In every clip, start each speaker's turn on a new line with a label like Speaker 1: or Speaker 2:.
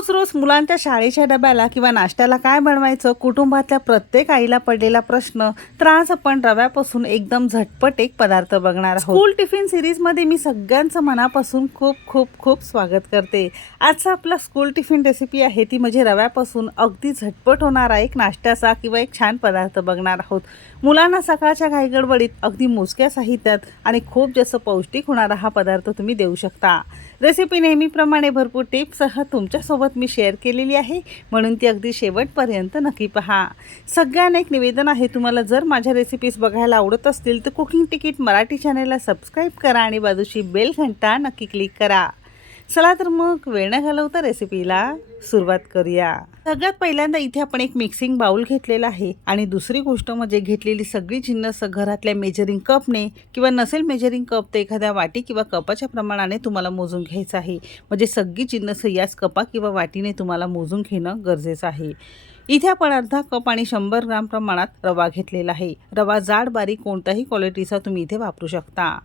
Speaker 1: रोज रोज मुलांच्या शाळेच्या डब्याला किंवा नाश्त्याला काय बनवायचं? कुटुंबातल्या प्रत्येक आईला पडलेला प्रश्न तर आज आपण रव्यापासून एकदम झटपट एक पदार्थ बघणार आहोत. स्कूल टिफिन सिरीजमध्ये मी सगळ्यांचं मनापासून खूप खूप खूप स्वागत करते. आजचा आपला स्कूल टिफिन रेसिपी आहे ती म्हणजे रव्यापासून अगदी झटपट होणारा एक नाश्त्याचा किंवा एक छान पदार्थ बघणार आहोत. मुलांना सकाळच्या घाईगडबडीत अगदी मोजक्या साहित्यात आणि खूप जास्त पौष्टिक होणारा हा पदार्थ तुम्ही देऊ शकता. रेसिपी नेहमीप्रमाणे भरपूर टिप्ससह तुमच्यासोबत मी शेअर केलेली आहे. म्हणून ती अगदी शेवटपर्यंत नक्की पहा. सगळ्यांना एक निवेदन आहे तुम्हाला जर माझ्या रेसिपीज बघायला आवडत असतील तर कुकिंग तिकीट मराठी चॅनेलला सबस्क्राईब करा आणि बाजूची बेल घंटा नक्की क्लिक करा. चला तर मग वेळ न घालवता रेसिपीला सुरुवात करूया. सगळ्यात पहिल्यांदा इथे आपण एक मिक्सिंग बाउल घेतलेला आहे. आणि दुसरी गोष्ट म्हणजे घेतलेली सगळी जिन्नस घरातल्या मेजरिंग कपने किंवा नसेल मेजरिंग कप तर एखाद्या वाटी किंवा कपाच्या प्रमाणाने तुम्हाला मोजून घ्यायचं आहे. म्हणजे सगळी जिन्नस याच कपा किंवा वाटीने तुम्हाला मोजून घेणं गरजेचं आहे. इथे आपण अर्धा कप आणि शंभर ग्राम प्रमाणात रवा घेतलेला आहे. रवा जाड बारीक कोणत्याही क्वालिटीचा तुम्ही इथे वापरू शकता.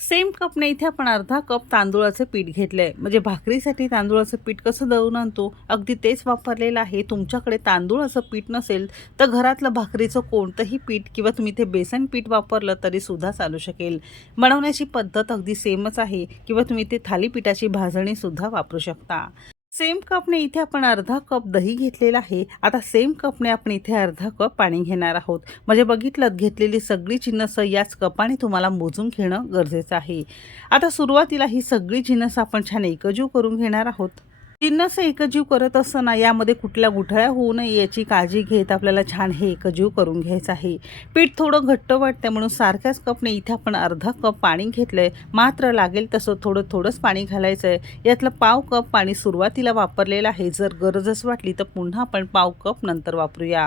Speaker 1: सेम कपने इथे आपण अर्धा कप तांदूळाचं पीठ घेतलं आहे म्हणजे भाकरीसाठी तांदूळाचं पीठ कसं दळून आणतो? अगदी तेच वापरलेलं आहे. तुमच्याकडे तांदूळाचं पीठ नसेल तर घरातलं भाकरीचं कोणतंही पीठ किंवा तुम्ही ते बेसन पीठ वापरलं तरी सुद्धा चालू शकेल. बनवण्याची पद्धत अगदी सेमच आहे किंवा तुम्ही ते थालीपीठाची भाजणीसुद्धा वापरू शकता. सेम कपने इथे आपण अर्धा कप दही घेतलेला आहे. आता सेम कपने आपण इथे अर्धा कप पाणी घेणार आहोत. म्हणजे बघितलं घेतलेली सगळी जिन्नस याच कपाने तुम्हाला मोजून घेणं गरजेचं आहे. आता सुरुवातीला ही सगळी जिन्नस आपण छान एकजीव करून घेणार आहोत. जिन्नस एकजीव करत असताना यामध्ये कुठल्या गुठळ्या होऊ नये याची काळजी घेत आपल्याला छान हे एकजीव करून घ्यायचं आहे. पीठ थोडं घट्ट वाटतं म्हणून सारख्याच कपने इथे आपण अर्धा कप पाणी घेतलंय. मात्र लागेल तसं थोडं थोडंच पाणी घालायचं आहे यातलं पाव कप पाणी सुरुवातीला वापरलेलं आहे. जर गरजच वाटली तर पुन्हा आपण पाव कप नंतर वापरूया.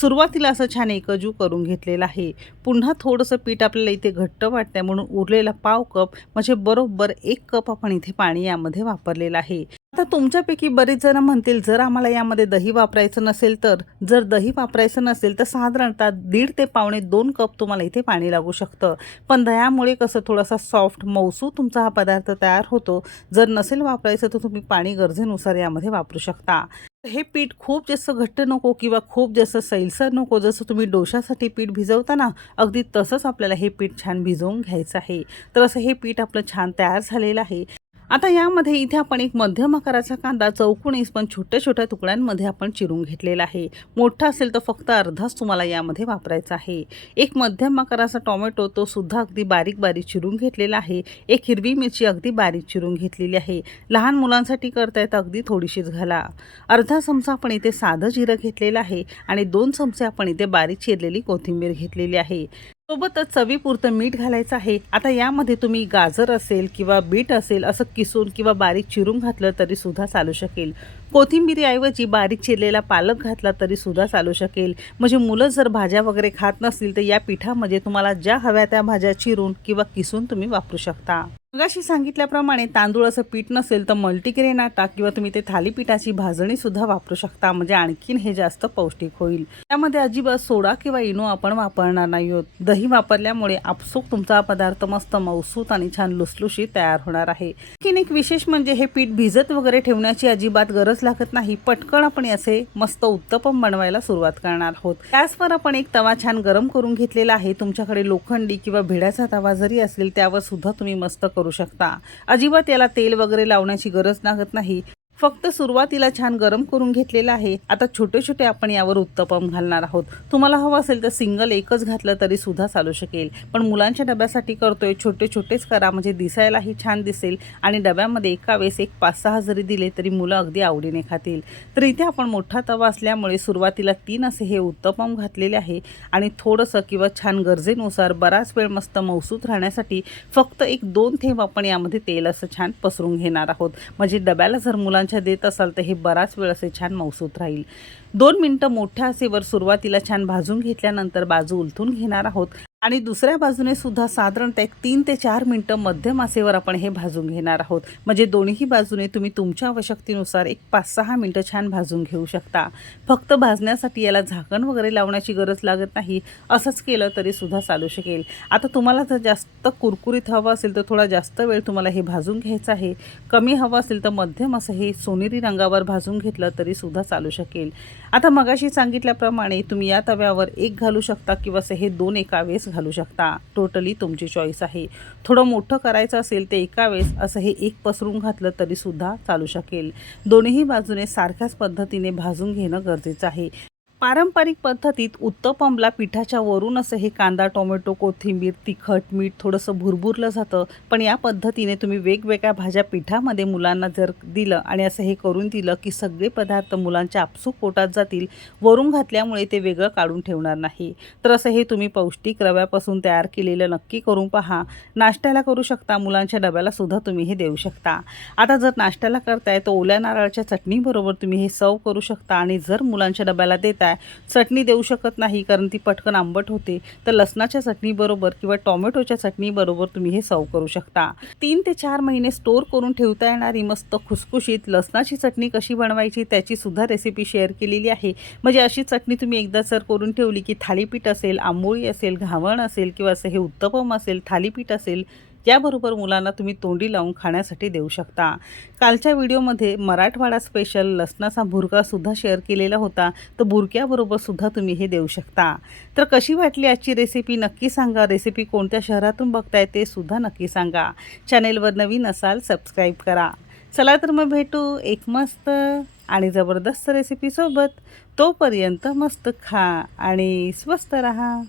Speaker 1: सुरुवातीला असं छान एकजीव करून घेतलेलं आहे. पुन्हा थोडंसं पीठ आपल्याला इथे घट्ट वाटतंय म्हणून उरलेला पाव कप म्हणजे बरोबर एक कप आपण इथे पाणी यामध्ये वापरलेलं आहे. आता तुमच्यापैकी बरेच जण म्हणतील जर आम्हाला यामध्ये दही वापरायचं नसेल तर जर दही वापरायचं नसेल तर साधारणतः दीड ते पावणे दोन कप तुम्हाला इथे पाणी लागू शकतं. पण दह्यामुळे कसं थोडासा सॉफ्ट मौसू तुमचा हा पदार्थ तयार होतो. जर नसेल वापरायचं तर तुम्ही पाणी गरजेनुसार यामध्ये वापरू शकता. हे पीठ खूप जास्त घट्ट नको किंवा खूप जास्त सैलसर नको. जसं तुम्ही डोशासाठी पीठ भिजवताना अगदी तसंच आपल्याला हे पीठ छान भिजवून घ्यायचं आहे. तर असं हे पीठ आपलं छान तयार झालेलं आहे. आता यामध्ये इथे आपण एक मध्यम आकाराचा कांदा चौकोनीस पण छोट्या छोट्या तुकड्यांमध्ये आपण चिरून घेतलेला आहे. मोठा असेल तर फक्त अर्धाच तुम्हाला यामध्ये वापरायचा आहे. एक मध्यम आकाराचा टोमॅटो तो सुद्धा अगदी बारीक बारीक चिरून घेतलेला आहे. एक हिरवी मिरची अगदी बारीक चिरून घेतलेली आहे. लहान मुलांसाठी करतायत अगदी थोडीशीच घाला. अर्धा चमचा आपण इथे साधं जिरं घेतलेलं आहे आणि दोन चमचे आपण इथे बारीक चिरलेली कोथिंबीर घेतलेली आहे. सोबतच चवीपुरतं मीठ घालायचं आहे. आता यामध्ये तुम्ही गाजर असेल किंवा बीट असेल असं किसून किंवा बारीक चिरून घातलं तरी सुद्धा चालू शकेल. कोथिंबिरीऐवजी बारीक चिरलेला पालक घातला तरी सुद्धा चालू शकेल. म्हणजे मुलं जर भाज्या वगैरे खात नसतील तर या पिठामध्ये तुम्हाला ज्या हव्या त्या भाज्या चिरून किंवा किसून तुम्ही वापरू शकता. मगाशी सांगितल्याप्रमाणे तांदूळाचं पीठ नसेल तर मल्टीग्रेन आटा किंवा तुम्ही ते थालीपीठाची भाजणी सुद्धा वापरू शकता. म्हणजे आणखीन हे जास्त पौष्टिक होईल. त्यामध्ये अजिबात सोडा किंवा इनो आपण वापरणार नाही आहोत. दही वापरल्यामुळे आपसूक तुमचा पदार्थ मस्त मौसूत आणि छान लुसलुशी तयार होणार आहे. आणखीन एक विशेष म्हणजे हे पीठ भिजत वगैरे ठेवण्याची अजिबात गरज लागत नाही पटकन आपण असे मस्त उत्तपम बनवायला सुरुवात करणार आहोत. त्याचवर आपण एक तवा छान गरम करून घेतलेला आहे. तुमच्याकडे लोखंडी किंवा भिड्याचा तवा जरी असेल त्यावर सुद्धा तुम्ही मस्त करू शकता. अजिबात याला तेल वगैरे लावण्याची गरज लागत नाही. फक्त सुरुवातीला छान गरम करून घेतलेलं आहे. आता छोटे छोटे आपण यावर उत्तपम घालणार आहोत. तुम्हाला हवं असेल तर सिंगल एकच घातलं तरी सुद्धा चालू शकेल. पण मुलांच्या डब्यासाठी करतोय छोटे छोटेच करा म्हणजे दिसायलाही छान दिसेल. आणि डब्यामध्ये एका वेळेस एक पाच सहा जरी दिले तरी मुलं अगदी आवडीने खातील. तर इथे आपण मोठा तवा असल्यामुळे सुरुवातीला तीन असे हे उत्तपम घातलेले आहे. आणि थोडंसं किंवा छान गरजेनुसार बराच वेळ मस्त मौसूत राहण्यासाठी फक्त एक दोन थेंब आपण यामध्ये तेल असं छान पसरून घेणार आहोत. म्हणजे डब्याला जर मुलांच्या देत असाल तर हे बराच वेळ असे छान मौसूत राहील. दोन मिनटं मोठ्या असेवर सुरुवातीला छान भाजून घेतल्यानंतर बाजू उलथून घेणार आहोत. आणि दुसऱ्या बाजूने सुद्धा साधारणतः एक तीन ते चार मिनटं मध्यमासेवर आपण हे भाजून घेणार आहोत. म्हणजे दोन्ही बाजूने तुम्ही तुमच्या आवश्यकतेनुसार एक पाच सहा मिनटं छान भाजून घेऊ शकता. फक्त भाजण्यासाठी याला झाकण वगैरे लावण्याची गरज लागत नाही. असंच केलं तरी सुद्धा चालू शकेल. आता तुम्हाला जर जास्त कुरकुरीत हवं असेल तर थोडा जास्त वेळ तुम्हाला हे भाजून घ्यायचं आहे. कमी हवं असेल तर मध्यम असं हे सोनेरी रंगावर भाजून घेतलं तरी सुद्धा चालू शकेल. आता मगाशी सांगितल्याप्रमाणे तुम्ही या तव्यावर एक घालू शकता किंवा असं हे दोन एका वेळेस घालू शकता. टोटली तुमची चॉईस आहे. थोडं मोठं करायचं असेल ते एका वेळेस असं हे एक पसरून घातलं तरी सुद्धा चालू शकेल. दोन्ही बाजूने सारख्याच पद्धतीने भाजून घेणं गरजेचं आहे. पारंपरिक पद्धतीत उत्तपमला पिठाच्या वरून असं हे कांदा टोमॅटो कोथिंबीर तिखट मीठ थोडंसं भुरभुरलं जातं. पण या पद्धतीने तुम्ही वेगवेगळ्या भाज्या पिठामध्ये मुलांना जर दिलं आणि असं हे करून दिलं की सगळे पदार्थ मुलांच्या आपसूक पोटात जातील वरून घातल्यामुळे ते वेगळं काढून ठेवणार नाही. तर असं हे तुम्ही पौष्टिक रव्यापासून तयार केलेलं नक्की करून पहा. नाश्त्याला करू शकता मुलांच्या डब्याला सुद्धा तुम्ही हे देऊ शकता. आता जर नाश्त्याला करताय तर ओल्या नारळाच्या चटणीबरोबर तुम्ही हे सर्व करू शकता आणि जर मुलांच्या डब्याला देताय चटणी देऊ शकत नाही कारण ती पटकन आंबट होते. तर लसणाच्या चटणीबरोबर किंवा टोमॅटोच्या चटणीबरोबर तुम्ही हे सर्व करू शकता. तीन ते चार महिने स्टोअर करून ठेवता येणारी मस्त खुसखुशीत लसणाची चटणी कशी बनवायची त्याची सुद्धा रेसिपी शेअर केलेली आहे. म्हणजे अशी चटणी तुम्ही एकदा जर करून ठेवली की थालीपीठ असेल आंबोळी असेल घावण असेल किंवा असं हे उत्तपम असेल थालीपीठ असेल याबरोबर मुलांना तुम्ही तोंडी लावून खाण्यासाठी देऊ शकता. कालच्या व्हिडिओमध्ये मराठवाडा स्पेशल लसणाचा भुरकासुद्धा शेअर केलेला होता. तर भुरक्याबरोबरसुद्धा तुम्ही हे देऊ शकता. तर कशी वाटली आजची रेसिपी नक्की सांगा. रेसिपी कोणत्या शहरातून बघताय ते सुद्धा नक्की सांगा. चॅनेलवर नवीन असाल सबस्क्राईब करा. चला तर मग भेटू एक मस्त आणि जबरदस्त रेसिपीसोबत तोपर्यंत मस्त खा आणि स्वस्त रहा.